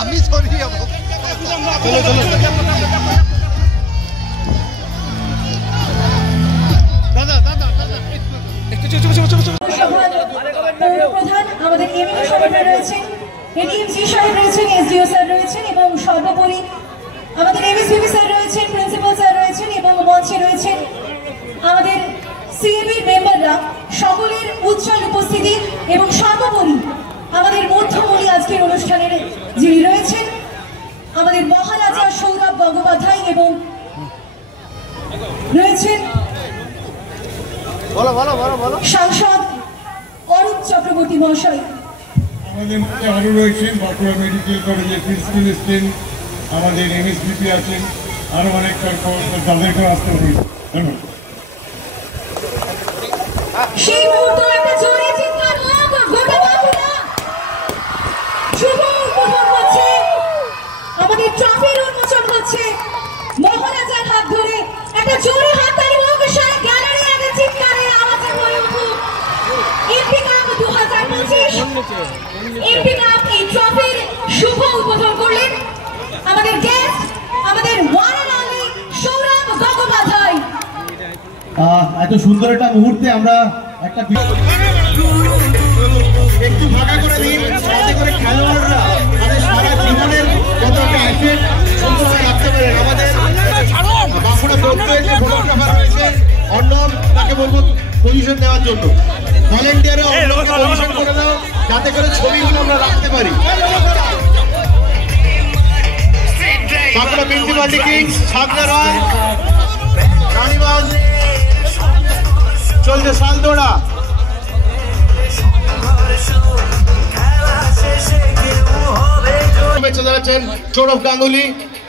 আমি সরি যাবো। চলো চলো দাদা দাদা দাদা একটু প্রধান আমাদের এমএলএ সাহেবরা রয়েছেন, এডিএমসি সাহেব রয়েছেন, এসডিও স্যার রয়েছেন এবং সর্বোপরি আমাদের এমএসভিপি স্যার রয়েছেন, প্রিন্সিপাল স্যার রয়েছেন এবং মঞ্চে রয়েছেন আমাদের সিএবি মেম্বাররা। সকলের উজ্জ্বল উপস্থিতি এবং সর্বোপরি আমাদের মধ্যমণি আজকের অনুষ্ঠানের যিনি রয়েছেন আমাদের মহারাজা সৌরভ গঙ্গোপাধ্যায় এবং রয়েছেন সাংসদ অরূপ চক্রবর্তী মহাশয়। আমাদের মধ্যে আরও রয়েছেন বাঁকুড়া মেডিকেল কলেজের প্রিন্সিপাল এসছেন, আমাদের এমএসপিপি আছেন, আরও অনেক তাদেরকেও আসতে হবে। ধন্যবাদ। সেই মুহূর্তে একটা জোরে চিৎকার হোক, গোটা বাঁকুড়া শুভ উদ্বোধন হচ্ছে, আমাদের ট্রফির উন্মোচন হচ্ছে মহারাজার হাত ধরে। একটা জোরে হাততালি হোক, সারা গ্যালারি আগে চিৎকারের আওয়াজে হয়ে উঠুক। এমপি কাপ 2025 এমপি কাপ এই ট্রফির শুভ উদ্বোধন করলেন আমাদের গেস্ট, আমাদের one and only Sourav Gangopadhyay. এত সুন্দর একটা মুহূর্তে আমরা একটা একটু ফাঁকা করে দিন, যাতে করে খেলোয়াড়রা তাদের সারা জীবনের যত একটা অ্যাসেট সুন্দরভাবে রাখতে পারে। আমাদের বাঁকুড়া ফটোগ্রাফার রয়েছে অর্ণব, তাকে বলবো পজিশন নেওয়ার জন্য। ভলেন্টিয়াররা পজিশন করে দাও, যাতে করে ছবিগুলো আমরা রাখতে পারি। বাঁকুড়া মিউনিসিপালিটি কিংস ছাগনা রয় রানীগঞ্জ চলছে সালতোড়া। সৌরভ গাঙ্গুলি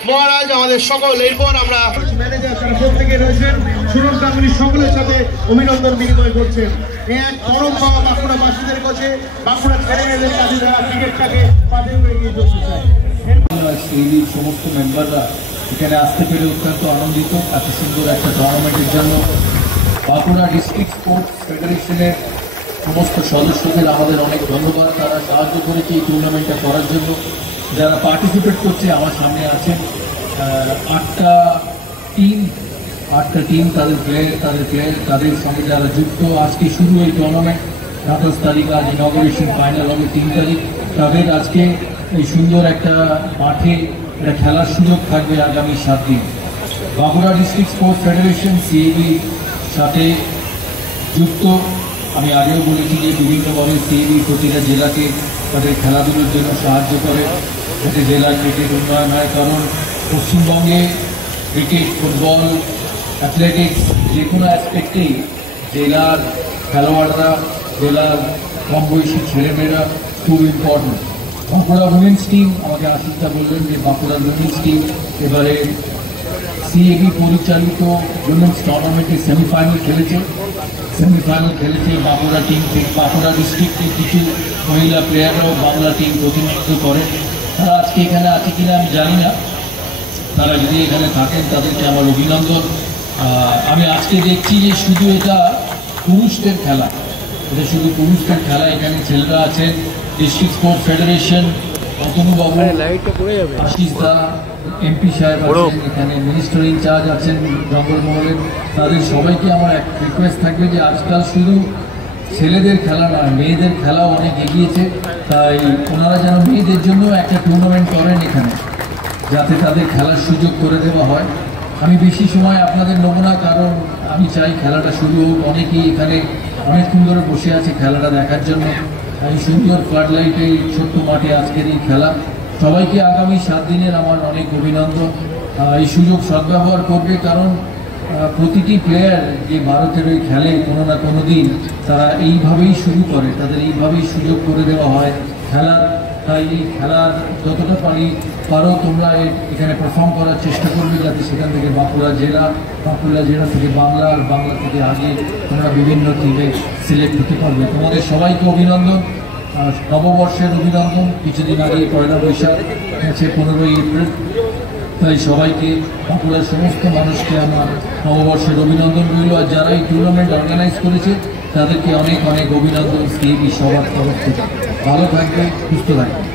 মহারাজ আমাদের সকল, এরপর আমরা ম্যানেজার যারা প্রত্যেকে রয়েছেন সৌরভ গাঙ্গুলি সকলের সাথে অভিনন্দন বিনিময় করছেন। এক পরম পাওয়া বাঁকুড়াবাসীদের কাছে, বাঁকুড়া ছেলেমেয়েদের কাছে যারা ক্রিকেটটাকে পাশে এগিয়ে চলতে চায়। সমস্ত মেম্বাররা এখানে আসতে পেরে অত্যন্ত আনন্দিত এত সুন্দর একটা টুর্নামেন্টের জন্য। বাঁকুড়া ডিস্ট্রিক্ট স্পোর্টস ফেডারেশনের সমস্ত সদস্যদের আমাদের অনেক ধন্যবাদ, তারা সাহায্য করেছে এই টুর্নামেন্টটা করার জন্য। যারা পার্টিসিপেট করছে আমার সামনে আছেন আটটা টিম, তাদের প্লেয়ার তাদের সঙ্গে যারা যুক্ত। আজকে শুরু এই টুর্নামেন্ট 27 তারিখ, আজ ইনগরেশন, ফাইনাল হবে 3 তারিখ। তাদের আজকে এই সুন্দর একটা মাঠে একটা খেলার সুযোগ থাকবে আগামী 7 দিন। Bankura district sports federation CAB সাথে যুক্ত। আমি আগেও বলেছি যে বিভিন্নভাবে সিএবি প্রতিটা জেলাকে তাদের খেলাধুলোর জন্য সাহায্য করে, যাতে জেলার ক্রিকেট উন্নয়ন হয়। কারণ পশ্চিমবঙ্গে ক্রিকেট, ফুটবল, অ্যাথলেটিক্স যে কোনো অ্যাসপেক্টেই জেলার খেলোয়াড়রা, জেলার কম বয়সী ছেলেমেয়েরা খুব ইম্পর্টেন্ট। বাঁকুড়া উইমেন্স টিম, আমাকে আশিসদা বললেন যে বাঁকুড়া উইমেন্স টিম এবারে সিএবি পরিচালিত উইমেন্স টুর্নামেন্টে সেমিফাইনাল খেলেছে। বাঁকুড়া টিম থেকে, বাঁকুড়া ডিস্ট্রিক্টের কিছু মহিলা প্লেয়াররাও বাংলা টিম প্রতিনিধিত্ব করে। তারা আজকে এখানে আছে কিনা আমি জানি না, তারা যদি এখানে থাকেন তাদেরকে আমার অভিনন্দন। আমি আজকে দেখছি যে শুধু এটা পুরুষদের খেলা, এখানে ছেলেরা আছেন। ডিস্ট্রিক্ট স্পোর্টস ফেডারেশন অতনুবাবু, আশিসদা, এমপি সাহেব আছেন, এখানে মিনিস্টার ইনচার্জ আছেন জঙ্গলমহলের। তাদের সবাইকে আমার এক রিকোয়েস্ট থাকবে যে আজকাল শুধু ছেলেদের খেলা নয়, মেয়েদের খেলাও অনেক এগিয়েছে। তাই ওনারা যেন মেয়েদের জন্য একটা টুর্নামেন্ট করেন এখানে, যাতে তাদের খেলার সুযোগ করে দেওয়া হয়। আমি বেশি সময় আপনাদের নেব না, কারণ আমি চাই খেলাটা শুরু হোক। অনেকেই এখানে অনেকক্ষণ ধরে বসে আছে খেলাটা দেখার জন্য। এই সুন্দর ফ্লাড লাইটে ছোট্ট মাঠে আজকের এই খেলা, সবাইকে আগামী 7 দিনের আমার অনেক অভিনন্দন। এই সুযোগ সদ্ব্যবহার করবে, কারণ প্রতিটি প্লেয়ার যে ভারতের ওই খেলে কোনো না কোনো দিন তারা এইভাবেই শুরু করে, তাদের এইভাবেই সুযোগ করে দেওয়া হয় খেলার। তাই এই খেলার যতটা পারো তোমরা এখানে পারফর্ম করার চেষ্টা করবে, যাতে সেখান থেকে বাঁকুড়া জেলা থেকে বাংলা, আর বাংলা থেকে আগে তোমরা বিভিন্ন টিমে সিলেক্ট হতে পারবে। তোমাদের সবাইকে অভিনন্দন, নববর্ষের অভিনন্দন। কিছুদিন আগে 1 বৈশাখ হচ্ছে 15 এপ্রিল। তো তাই সবাইকে বাঁকুড়ার সমস্ত মানুষকে আমার নববর্ষের অভিনন্দন রইল। আর যারা এই টুর্নামেন্ট অর্গানাইজ করেছে তাদেরকে অনেক অনেক অভিনন্দন সিএবি সবার তরফ থেকে। ভালো থাকবে, সুস্থ থাকবে।